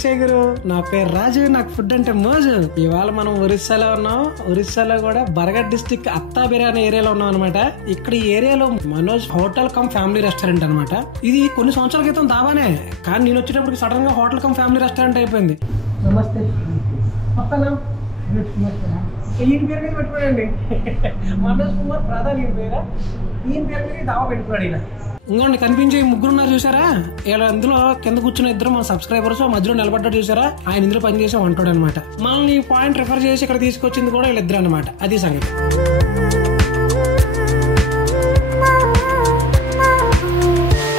శేఖరు. నా పేరు రాజు. నాకు ఫుడ్ అంటే మోజు. ఇవాళ మనం ఒరిస్సాలో ఉన్నాం. ఒరిస్సాలో కూడా బరగడ్ డిస్ట్రిక్ట్ అత్తా బిర్యానీ ఏరియాలో ఉన్నాం అనమాట. ఇక్కడ ఈ ఏరియాలో Manoj hotel come family restaurant అనమాట. ఇది కొన్ని సంవత్సరాల క్రితం దావానే, కానీ నేను వచ్చేటప్పటికి సడన్ గా హోటల్ కమ్ ఫ్యామిలీ రెస్టారెంట్ అయిపోయింది. నమస్తే. ఈయన పేరు మీద పెట్టుకోండి, మనోజ్ కుమార్ ప్రధాన్ ఈయన పేరా. ఈయన పేరు మీద దావా పెట్టుకున్నాడు ఈయన. ఇంకోండి కనిపించే ముగ్గురున్నారు చూసారా, ఇలా అందులో కింద కూర్చున్న ఇద్దరు మన సబ్స్క్రైబర్స్ మధ్యలో నిలబడ్డాడు చూసారా, ఆయన ఇందులో పనిచేసే వంటాడు అనమాట. మనల్ని ఈ పాయింట్ రిఫర్ చేసి ఇక్కడ తీసుకొచ్చింది కూడా వీళ్ళిద్దరు అనమాట. అది సంగతి.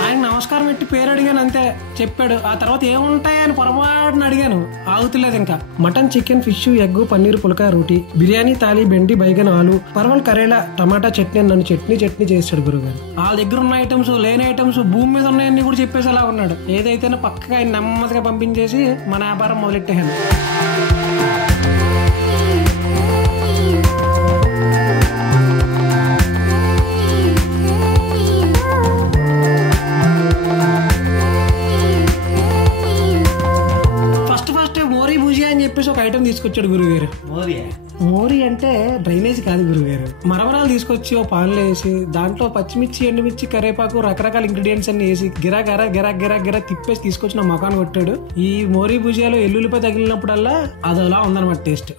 ఆయన నమస్కారం పెట్టి పేరు అడిగాను అంతే, చెప్పాడు. ఆ తర్వాత ఏముంటాయని పొరపాటున అడిగాను, ఆగుతులేదు ఇంకా. Mutton, chicken, fish, egg, paneer, పుల్కా, రోటీ, బిర్యానీ, తాలి, బెండి, బైగన్, ఆలు, పర్వల్, కరేలా, టమాటా చట్నీ. నన్ను చట్నీ చేస్తాడు గురుగారు. వాళ్ళ దగ్గర ఉన్న ఐటమ్స్, లేని ఐటమ్స్, భూమి మీద ఉన్నాయన్నీ కూడా చెప్పేసేలా ఉన్నాడు. ఏదైతే పక్కగా ఆయన నెమ్మదిగా పంపించేసి మన వ్యాపారం మొదలెట్టాను. ఒక ఐటమ్ తీసుకొచ్చాడు గురుగారు. మోరీ అంటే డ్రైనేజ్ కాదు గురుగారు. మరమరాలు తీసుకొచ్చి ఓ పాన్లో వేసి దాంట్లో పచ్చిమిర్చి, ఎండుమిర్చి, కరేపాకు, రకరకాల ఇంగ్రీడియంట్స్ అన్ని వేసి గిరా తిప్పేసి తీసుకొచ్చి నా మొఖాన్ని కొట్టాడు. ఈ మోరీ భుజియాలో ఎల్లుల్లిపాయ తగిలినప్పుడల్లా అది అలా ఉందన్నమాట టేస్ట్.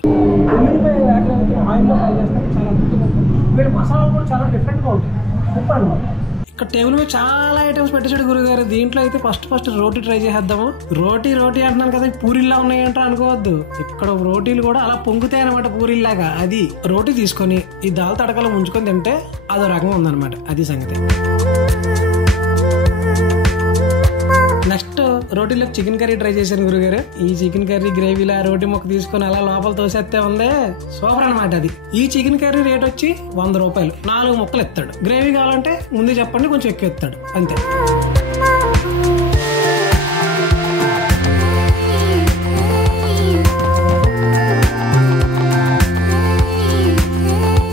మసాలా కూడా చాలా డిఫరెంట్ గా ఉంటుంది. ఇక్కడ టేబుల్ మీద చాలా ఐటమ్స్ పెట్టేశాడు గురుగారు. దీంట్లో అయితే ఫస్ట్ రోటీ ట్రై చేసేద్దాము. రోటీ అంటున్నాను కదా, పూరిల్లా ఉన్నాయంటారు అనుకోవద్దు. ఇక్కడ రోటీలు కూడా అలా పొంగుతాయి అనమాట పూరిల్లాగా. అది రోటీ తీసుకొని ఈ దాల్ తడకలో ముంచుకొని తింటే అదో రకంగా ఉందన్నమాట. అది సంగతి. నెక్స్ట్ రోటీలోకి చికెన్ కర్రీ ట్రై చేశాను గురుగారు. ఈ చికెన్ కర్రీ గ్రేవీలా రోటీ ముక్క తీసుకుని అలా లోపల తోసేస్తే ఉంది సూపర్ అనమాట. అది ఈ చికెన్ కర్రీ రేట్ వచ్చి 100 రూపాయలు. 4 ముక్కలు ఎత్తాడు. గ్రేవీ కావాలంటే ముందే చెప్పండి, కొంచెం ఎక్కువ ఎత్తాడు అంతే.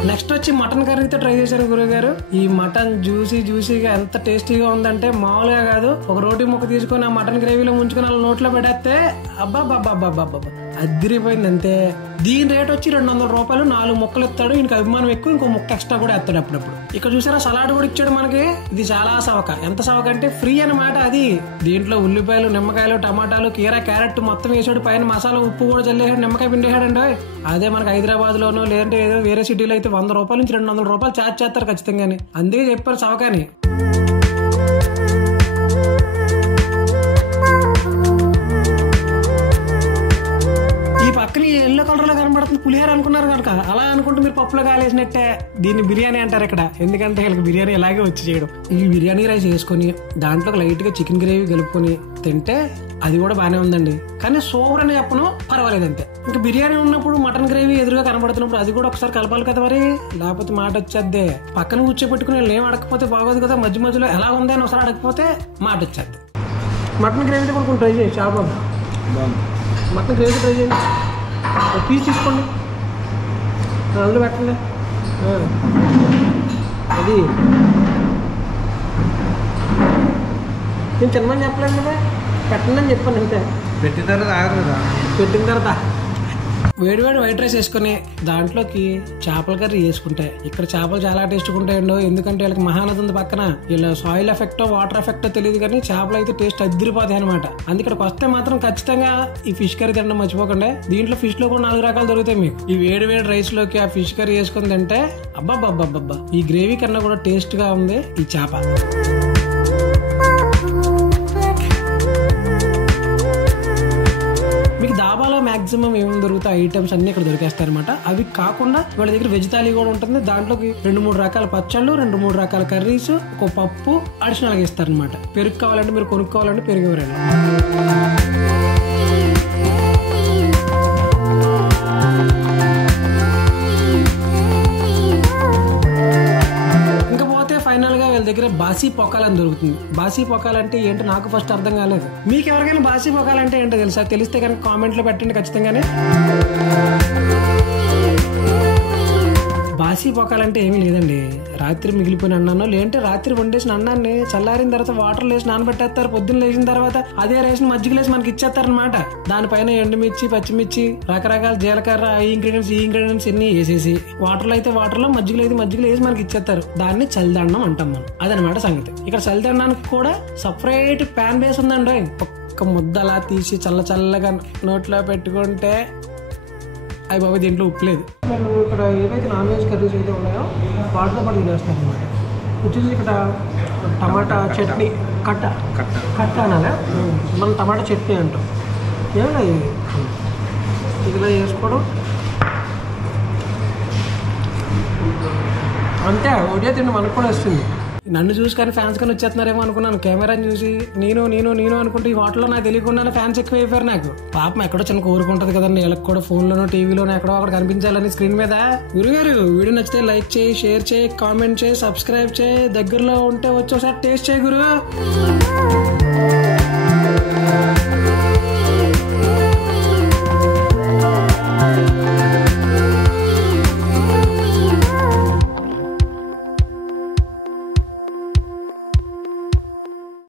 నెక్స్ట్ వచ్చి మటన్ కర్రీతో ట్రై చేశారు గురుగారు. ఈ మటన్ జ్యూసీగా ఎంత టేస్టీగా ఉందంటే మామూలుగా కాదు. ఒక రోటీ ముక్క తీసుకొని ఆ మటన్ గ్రేవీలో ముంచుకొని అలా నోట్లో పెడేస్తే అబ్బాబ్బాబ్బాబ్బాబ్బా అదిరిపోయింది అంతే. దీని రేట్ వచ్చి 200 రూపాయలు. 4 ముక్కలు ఎత్తాడు. ఈయనకి అభిమానం ఎక్కువ, ఇంకో ముక్క ఎక్స్ట్రా కూడా ఎత్తాడు అప్పుడప్పుడు. ఇక్కడ చూసారా సలాడ్ కూడా ఇచ్చాడు మనకి. ఇది చాలా సవక. ఎంత సవక అంటే ఫ్రీ అనమాట. అది దీంట్లో ఉల్లిపాయలు, నిమ్మకాయలు, టమాటాలు, కీరా, క్యారెట్ మొత్తం వేసాడు. పైన మసాలా, ఉప్పు కూడా చల్లేసాడు, నిమ్మకాయ పిండేసాడండి. అదే మనకి హైదరాబాద్ లోనో లేదంటే ఏదో వేరే సిటీలో అయితే 100 రూపాయల నుంచి 200 రూపాయలు ఛార్జ్ చేస్తారు ఖచ్చితంగానే. అందుకే చెప్పారు సవకాని. పక్కన ఎల్లో కలర్ లో కనబడుతుంది పులిహోర అనుకున్నారు కనుక, అలా అనుకుంటే మీరు పప్పులో కాలేసినట్టే. దీన్ని బిర్యానీ అంటారు ఇక్కడ, ఎందుకంటే వీళ్ళకి బిర్యానీ ఇలాగే వచ్చి చేయడం. ఈ బిర్యానీ రైస్ వేసుకొని దాంట్లో లైట్ గా చికెన్ గ్రేవీ కలుపుకొని తింటే అది కూడా బానే ఉందండి. కానీ సూపర్ అని చెప్పను, పర్వాలేదు అంతే. ఇంకా బిర్యానీ ఉన్నప్పుడు మటన్ గ్రేవీ ఎదురుగా కనబడుతున్నప్పుడు అది కూడా ఒకసారి కలపాలి కదా మరి, లేకపోతే మాట వచ్చేద్దే. పక్కన కూర్చోపెట్టుకుని ఏం అడగకపోతే బాగోదు కదా. మధ్యలో ఎలా ఉంది అని ఒకసారి అడగకపోతే మాట వచ్చేద్ది. మటన్ గ్రేవీతో కూడా కొంచెం ట్రై చేయి, చాలా మటన్ గ్రేవీ ట్రై చేయండి. పీస్ తీసుకోండి, అందులో పెట్టండి. అది నేను తినమని చెప్పలేదు కదా, పెట్టండి అని చెప్పాను అంతే. పెట్టిన తర్వాత వేడివేడి వైట్ రైస్ వేసుకుని దాంట్లోకి చేపల కర్రీ వేసుకుంటే, ఇక్కడ చేపలు చాలా టేస్ట్గా ఉంటాయండి. ఎందుకంటే వీళ్ళకి మహానది ఉంది పక్కన. వీళ్ళ సాయిల్ ఎఫెక్టో వాటర్ ఎఫెక్టో తెలియదు, కానీ చేపలు అయితే టేస్ట్ అదిరిపోతాయి అనమాట. అందుకే ఇక్కడికి వస్తే మాత్రం ఖచ్చితంగా ఈ ఫిష్ కర్రీ తినడం మర్చిపోకండి. దీంట్లో ఫిష్ లో కూడా 4 రకాలు దొరుకుతాయి మీకు. ఈ వేడి రైస్ లోకి ఆ ఫిష్ కర్రీ వేసుకుని తింటే అబ్బాబ్బాబ్బా, ఈ గ్రేవీ కన్నా కూడా టేస్ట్ గా ఉంది ఈ చేప. మీకు దాబాలో మాక్సిమం ఏమేమి దొరుకుతాయి ఐటమ్స్ అన్ని ఇక్కడ దొరికేస్తాయి అనమాట. అవి కాకుండా వాళ్ళ దగ్గర వెజ్ థాలీ కూడా ఉంటుంది. దాంట్లోకి 2-3 రకాల పచ్చళ్ళు, 2-3 రకాల కర్రీస్, ఒక పప్పు అడిషనల్ గా ఇస్తారు అనమాట. పెరుగు కావాలంటే మీరు కొనుక్కోవాలంటే పెరుగు ఎవరండి. ఫైనల్ గా వీళ్ళ దగ్గర బాసీ పొకాలని దొరుకుతుంది. బాసీ పొకాలంటే ఏంటో నాకు ఫస్ట్ అర్థం కాలేదు. మీకు ఎవరికైనా బాసీ పొకాలంటే ఏంటో తెలుసా? తెలిస్తే కనుక కామెంట్ లో పెట్టండి ఖచ్చితంగానే. బాసీ పోకాలంటే ఏమీ లేదండి. రాత్రి మిగిలిపోయిన అన్నాను, లేదంటే రాత్రి వండేసిన అన్నాన్ని చల్లారిన తర్వాత వాటర్ లేసి నానబెట్టేస్తారు. పొద్దున్న లేచిన తర్వాత అదే రైస్ మజ్జిగలేసి మనకి ఇచ్చేస్తారనమాట. దానిపైన ఎండుమిర్చి, పచ్చిమిర్చి, రకరకాల జీలకర్ర, ఈ ఇంగ్రీడియంట్స్ ఎన్ని వేసేసి, వాటర్లో అయితే వాటర్లో, మజ్జిగలో అయితే మజ్జిగలు వేసి మనకి ఇచ్చేస్తారు. దాన్ని చలిదండం అంటాం మనం. అదనమాట సంగతి. ఇక్కడ చలిదండానికి కూడా సపరేట్ ప్యాన్ బేస్ ఉందండి. ఒక్క ముద్ద అలా తీసి చల్లగా నోట్లో పెట్టుకుంటే అవి బాబు దీంట్లో ఉప్పు లేదు. నేను ఇక్కడ ఏవైతే నాన్ వెజ్ కర్రీస్ అయితే ఉన్నాయో వాటితో పాటు తినేస్తాను అనమాట. వచ్చేసి ఇక్కడ టమాటా చట్నీ, కట్ట అనాలి మనం, టమాటా చట్నీ అంటాం. ఏమన్నా ఇదిలా చేసుకోవడం అంతే. ఒకటే తిండి మనకు కూడా వస్తుంది. నన్ను చూసి కానీ ఫ్యాన్స్ కానీ వచ్చేస్తున్నారేమో అనుకున్నాను. కెమెరాని చూసి నేను అనుకుంటే ఈ వాటిలో నాకు తెలియకుండా ఫ్యాన్స్ ఎక్కువ అయిపోయారు నాకు. పాపం ఎక్కడో చిన్న కోరుకుంటది కదండి, వీళ్ళకి కూడా ఫోన్లోనో టీవీలోనో ఎక్కడో అక్కడ కనిపించాలని స్క్రీన్ మీద. గురుగారు వీడియో నచ్చితే లైక్ చేయి, షేర్ చేయి, కామెంట్ చేయి, సబ్స్క్రైబ్ చేయి, దగ్గరలో ఉంటే వచ్చి ఒకసారి టేస్ట్ చేయి గురు.